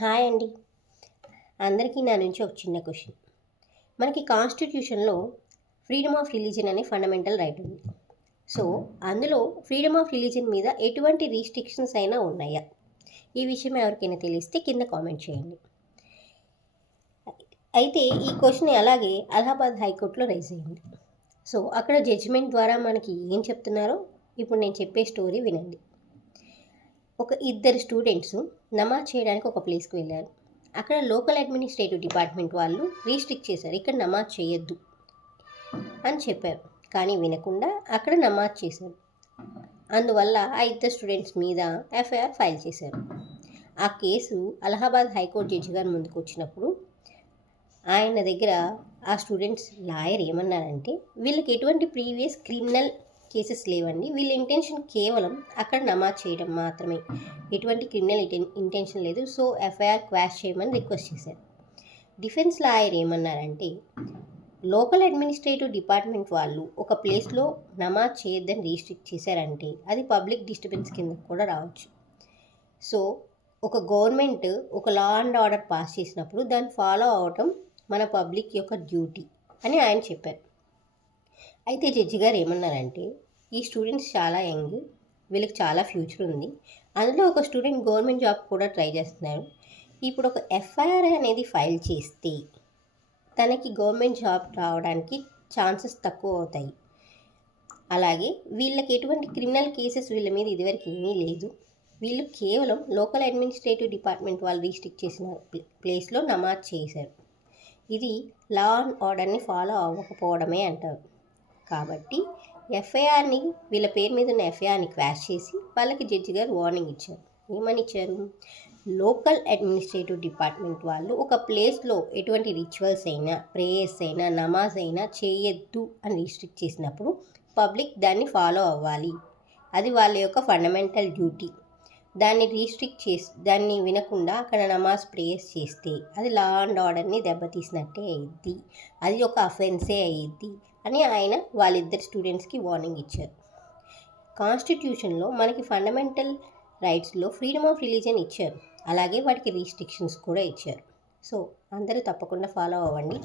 Hi అండి. అందరికీ నా నుంచి ఒక చిన్న క్వశ్చన్. మనకి కాన్స్టిట్యూషన్లో ఫ్రీడమ్ ఆఫ్ రిలీజన్ అనే ఫండమెంటల్ రైట్ ఉంది. సో అందులో ఫ్రీడమ్ ఆఫ్ రిలీజన్ మీద ఎటువంటి రిస్ట్రిక్షన్స్ అయినా ఉన్నాయా? ఈ విషయం ఎవరికైనా తెలిస్తే కింద కామెంట్ చేయండి. అయితే ఈ క్వశ్చన్ అలాగే అలహాబాద్ హైకోర్టులో రైజ్ అయింది. సో అక్కడ జడ్జిమెంట్ ద్వారా మనకి ఏం చెప్తున్నారో ఇప్పుడు నేను చెప్పే స్టోరీ వినండి. ఒక ఇద్దరు స్టూడెంట్స్ నమాజ్ చేయడానికి ఒక ప్లేస్కి వెళ్ళారు. అక్కడ లోకల్ అడ్మినిస్ట్రేటివ్ డిపార్ట్మెంట్ వాళ్ళు రీస్ట్రిక్ట్ చేశారు, ఇక్కడ నమాజ్ చేయొద్దు అని చెప్పారు. కానీ వినకుండా అక్కడ నమాజ్ చేశారు. అందువల్ల ఆ ఇద్దరు స్టూడెంట్స్ మీద ఎఫ్ఐఆర్ ఫైల్ చేశారు. ఆ కేసు అలహాబాద్ హైకోర్టు జడ్జి గారి ముందుకు వచ్చినప్పుడు ఆయన దగ్గర ఆ స్టూడెంట్స్ లాయర్ ఏమన్నారంటే, వీళ్ళకి ఎటువంటి ప్రీవియస్ క్రిమినల్ కేసెస్ లేవండి, వీళ్ళ ఇంటెన్షన్ కేవలం అక్కడ నమాజ్ చేయడం మాత్రమే, ఎటువంటి క్రిమినల్ ఇంటెన్షన్ లేదు, సో ఎఫ్ఐఆర్ క్వాష్ చేయమని రిక్వెస్ట్ చేశారు. డిఫెన్స్ లాయర్ ఏమన్నారంటే, లోకల్ అడ్మినిస్ట్రేటివ్ డిపార్ట్మెంట్ వాళ్ళు ఒక ప్లేస్లో నమాజ్ చేయొద్దని రీస్ట్రిక్ట్ చేశారంటే అది పబ్లిక్ డిస్టర్బెన్స్ కింద కూడా రావచ్చు. సో ఒక గవర్నమెంట్ ఒక లా అండ్ ఆర్డర్ పాస్ చేసినప్పుడు దాన్ని ఫాలో అవటం మన పబ్లిక్ యొక్క డ్యూటీ అని ఆయన చెప్పారు. అయితే జడ్జి గారు ఏమన్నారంటే, ఈ స్టూడెంట్స్ చాలా యంగ్, వీళ్ళకి చాలా ఫ్యూచర్ ఉంది, అందులో ఒక స్టూడెంట్ గవర్నమెంట్ జాబ్ కూడా ట్రై చేస్తున్నారు. ఇప్పుడు ఒక ఎఫ్ఐఆర్ అనేది ఫైల్ చేస్తే తనకి గవర్నమెంట్ జాబ్ రావడానికి ఛాన్సెస్ తక్కువ అవుతాయి. అలాగే వీళ్ళకి ఎటువంటి క్రిమినల్ కేసెస్ వీళ్ళ మీద ఇదివరకు ఏమీ లేదు, వీళ్ళు కేవలం లోకల్ అడ్మినిస్ట్రేటివ్ డిపార్ట్మెంట్ వాళ్ళు రీస్ట్రిక్ట్ చేసిన ప్లేస్లో నమాజ్ చేశారు. ఇది లా అండ్ ఆర్డర్ని ఫాలో అవ్వకపోవడమే అంటారు. కాబట్టి ఎఫ్ఐఆర్ని, వీళ్ళ పేరు మీద ఉన్న ఎఫ్ఐఆర్ని క్వాష్ చేసి వాళ్ళకి జడ్జి గారు వార్నింగ్ ఇచ్చారు. ఏమని ఇచ్చారు? లోకల్ అడ్మినిస్ట్రేటివ్ డిపార్ట్మెంట్ వాళ్ళు ఒక ప్లేస్లో ఎటువంటి రిచువల్స్ అయినా, ప్రేయర్స్ అయినా, నమాజ్ అయినా చేయొద్దు అని రిస్ట్రిక్ట్ చేసినప్పుడు పబ్లిక్ దాన్ని ఫాలో అవ్వాలి, అది వాళ్ళ యొక్క ఫండమెంటల్ డ్యూటీ. దాన్ని రీస్ట్రిక్ట్ దాన్ని వినకుండా అక్కడ నమాజ్ ప్రేయర్స్ చేస్తే అది లా అండ్ ఆర్డర్ని దెబ్బతీసినట్టే అయ్యిద్ది, అది ఒక అఫెన్సే అయ్యిద్ది అని ఆయన వాళ్ళిద్దరు స్టూడెంట్స్కి వార్నింగ్ ఇచ్చారు. కాన్స్టిట్యూషన్లో మనకి ఫండమెంటల్ రైట్స్లో ఫ్రీడమ్ ఆఫ్ రిలీజన్ ఇచ్చారు, అలాగే వాటికి రీస్ట్రిక్షన్స్ కూడా ఇచ్చారు. సో అందరూ తప్పకుండా ఫాలో అవ్వండి.